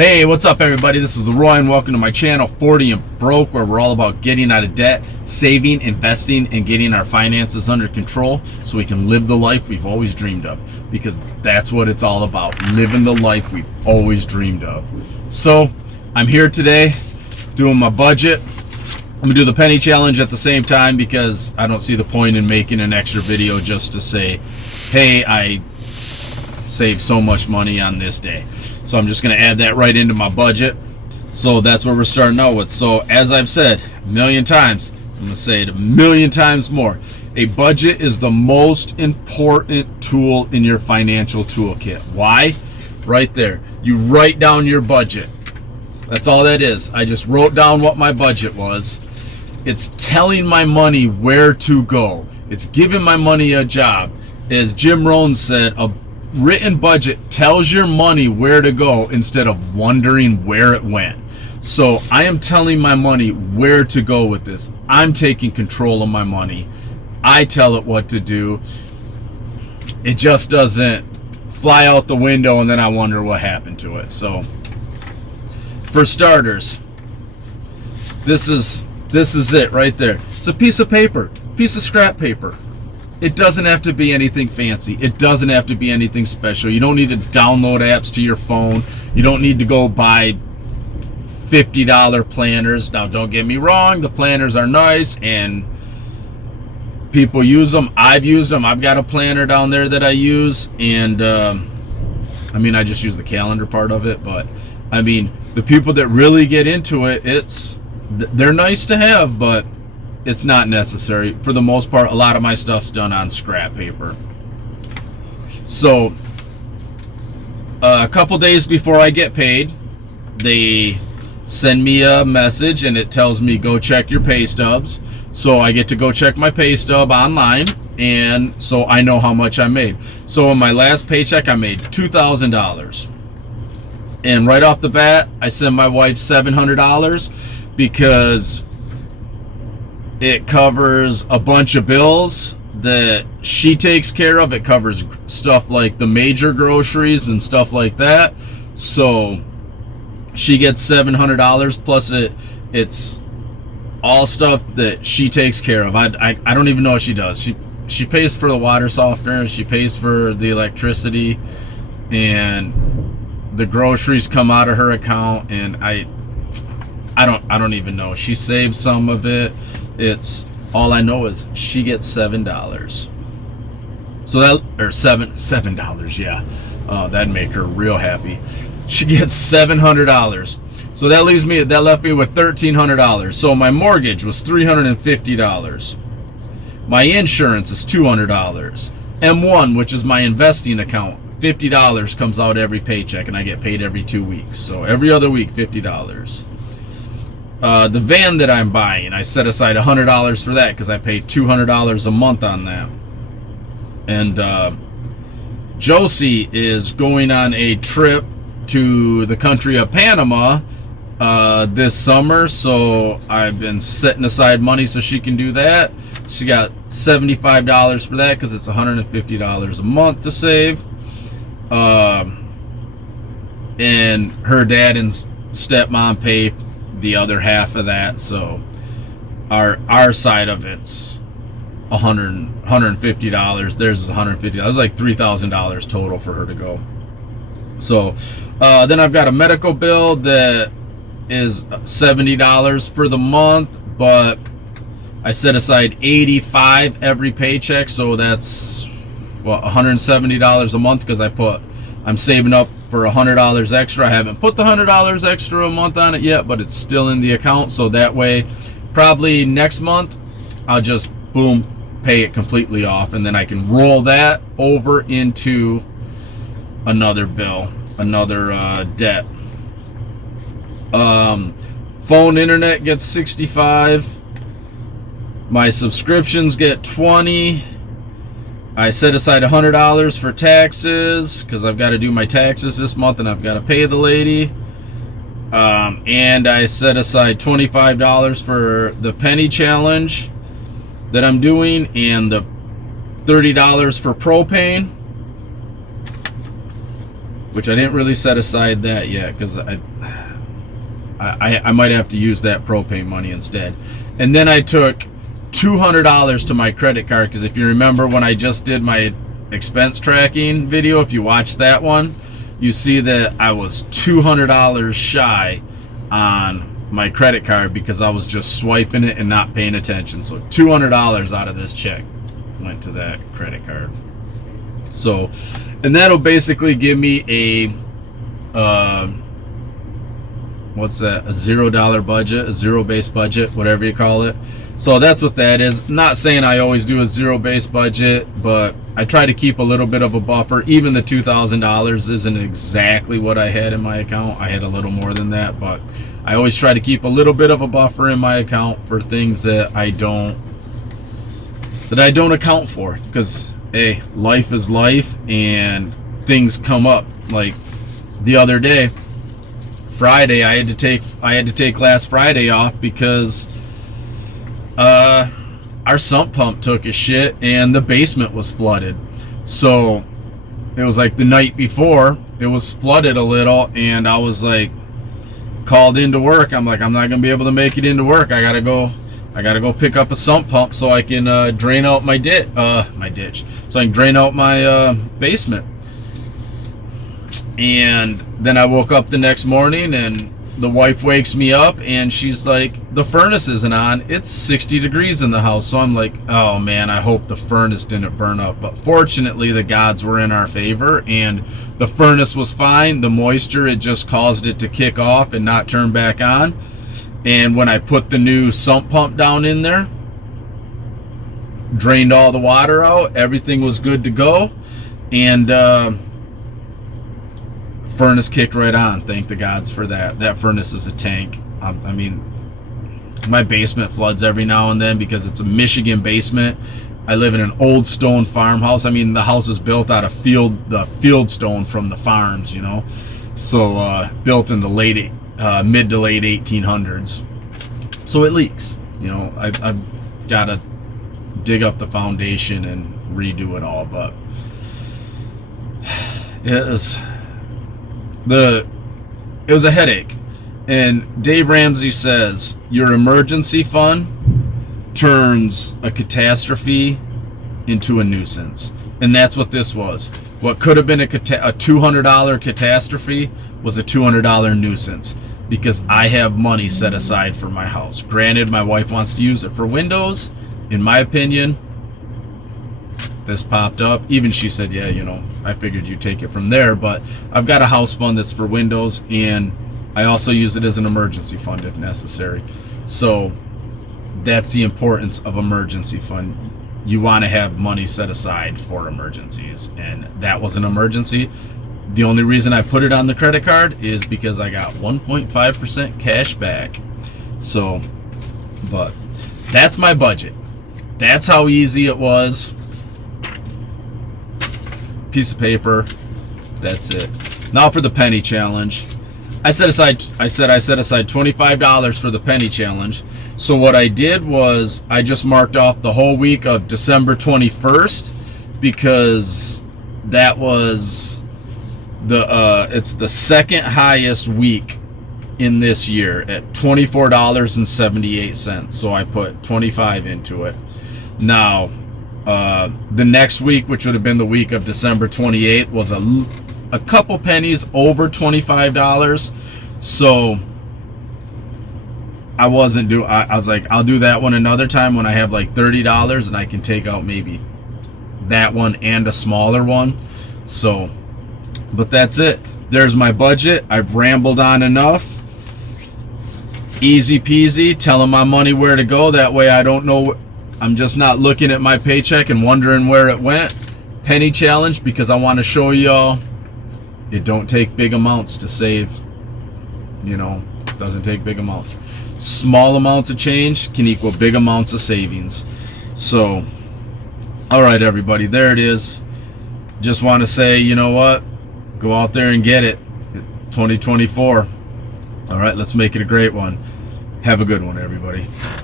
Hey, what's up everybody? This is Leroy and welcome to my channel 40 and Broke, where we're all about getting out of debt, saving, investing, and getting our finances under control so we can live the life we've always dreamed of, because that's what it's all about, living the life we've always dreamed of. So I'm here today doing my budget. I'm gonna do the penny challenge at the same time because I don't see the point in making an extra video just to say, hey, I saved so much money on this day. So I'm just going to add that right into my budget. So that's what we're starting out with. So as I've said a million times, I'm going to say it a million times more. A budget is the most important tool in your financial toolkit. Why? Right there. You write down your budget. That's all that is. I just wrote down what my budget was. It's telling my money where to go. It's giving my money a job. As Jim Rohn said, a written budget tells your money where to go instead of wondering where it went. So I am telling my money where to go with this. I'm taking control of my money. I tell it what to do. It just doesn't fly out the window and then I wonder what happened to it. So for starters, this is it right there. It's a piece of paper, piece of scrap paper. It doesn't have to be anything fancy. It doesn't have to be anything special. You don't need to download apps to your phone. You don't need to go buy $50 planners. Now, don't get me wrong. The planners are nice and people use them. I've used them. I've got a planner down there that I use. And, I just use the calendar part of it. But, the people that really get into it, they're nice to have, but it's not necessary. For the most part, a lot of my stuff's done on scrap paper. So a couple days before I get paid, they send me a message and it tells me go check your pay stubs. So I get to go check my pay stub online, and so I know how much I made. So in my last paycheck I made $2,000, and right off the bat I send my wife $700 because it covers a bunch of bills that she takes care of. It covers stuff like the major groceries and stuff like that. So she gets $700 plus it's all stuff that she takes care of. I don't even know what she does. She pays for the water softener, she pays for the electricity, and the groceries come out of her account, and I don't even know. She saves some of it. It's all I know is she gets $7. So that, or $7, yeah. That'd make her real happy. She gets $700. So that left me with $1,300. So my mortgage was $350. My insurance is $200. M1, which is my investing account, $50 comes out every paycheck, and I get paid every 2 weeks. So every other week, $50. The van that I'm buying, I set aside $100 for that because I pay $200 a month on that. And Josie is going on a trip to the country of Panama this summer, so I've been setting aside money so she can do that. She got $75 for that because it's $150 a month to save. And her dad and stepmom pay the other half of that, so our side of it's $150. Theirs is $150. It's like $3,000 total for her to go. So then I've got a medical bill that is $70 for the month, but I set aside $85 every paycheck, so that's $170 a month because I'm saving up for $100 extra. I haven't put the $100 extra a month on it yet, but it's still in the account. So that way, probably next month, I'll just boom, pay it completely off, and then I can roll that over into another bill, another debt. Phone internet gets $65. My subscriptions get $20. I set aside $100 for taxes because I've got to do my taxes this month and I've got to pay the lady. And I set aside $25 for the penny challenge that I'm doing, and the $30 for propane. which I didn't really set aside that yet because I might have to use that propane money instead. And then I took $200 to my credit card, because if you remember when I just did my expense tracking video, if you watch that one, you see that I was $200 shy on my credit card because I was just swiping it and not paying attention. So $200 out of this check went to that credit card. So, and that'll basically give me a what's that, a $0 budget, a zero-based budget, whatever you call it. So that's what that is. Not saying I always do a zero-based budget, but I try to keep a little bit of a buffer. Even the $2,000 isn't exactly what I had in my account. I had a little more than that, but I always try to keep a little bit of a buffer in my account for things that I don't account for, because hey, life is life and things come up. Like the other day, Friday, I had to take last Friday off because our sump pump took a shit and the basement was flooded. So it was like the night before, it was flooded a little, and I was like called into work. I'm like, I'm not gonna be able to make it into work. I gotta go pick up a sump pump so I can drain out my ditch, so I can drain out my basement. And then I woke up the next morning and the wife wakes me up and she's like, the furnace isn't on. It's 60 degrees in the house. So I'm like, oh man, I hope the furnace didn't burn up. But fortunately, the gods were in our favor and the furnace was fine. The moisture, it just caused it to kick off and not turn back on. And when I put the new sump pump down in there, drained all the water out, everything was good to go. And furnace kicked right on. Thank the gods for that. That furnace is a tank. I mean, my basement floods every now and then because it's a Michigan basement. I live in an old stone farmhouse. I mean, the house is built out of the field stone from the farms, you know. So built in the mid to late 1800s. So it leaks. You know, I've got to dig up the foundation and redo it all. But it was a headache. And Dave Ramsey says your emergency fund turns a catastrophe into a nuisance. And that's what this was. What could have been a $200 catastrophe was a $200 nuisance, because I have money set aside for my house. Granted, my wife wants to use it for windows. In my opinion, this popped up. Even she said, yeah, you know, I figured you'd take it from there, but I've got a house fund that's for windows, and I also use it as an emergency fund if necessary. So that's the importance of emergency fund. You want to have money set aside for emergencies, and that was an emergency. The only reason I put it on the credit card is because I got 1.5% cash back. So, but that's my budget. That's how easy it was. Piece of paper. That's it. Now for the penny challenge. I set aside $25 for the penny challenge. So what I did was I just marked off the whole week of December 21st, because that was it's the second highest week in this year at $24.78. So I put 25 into it. Now the next week, which would have been the week of December 28th, was a couple pennies over $25. So I was like, I'll do that one another time when I have like $30 and I can take out maybe that one and a smaller one. So, but that's it. There's my budget. I've rambled on enough. Easy peasy, telling my money where to go. That way I don't know. I'm just not looking at my paycheck and wondering where it went. Penny challenge, because I want to show y'all it don't take big amounts to save. You know, it doesn't take big amounts. Small amounts of change can equal big amounts of savings. So, all right, everybody, there it is. Just want to say, you know what? Go out there and get it. It's 2024. All right, let's make it a great one. Have a good one, everybody.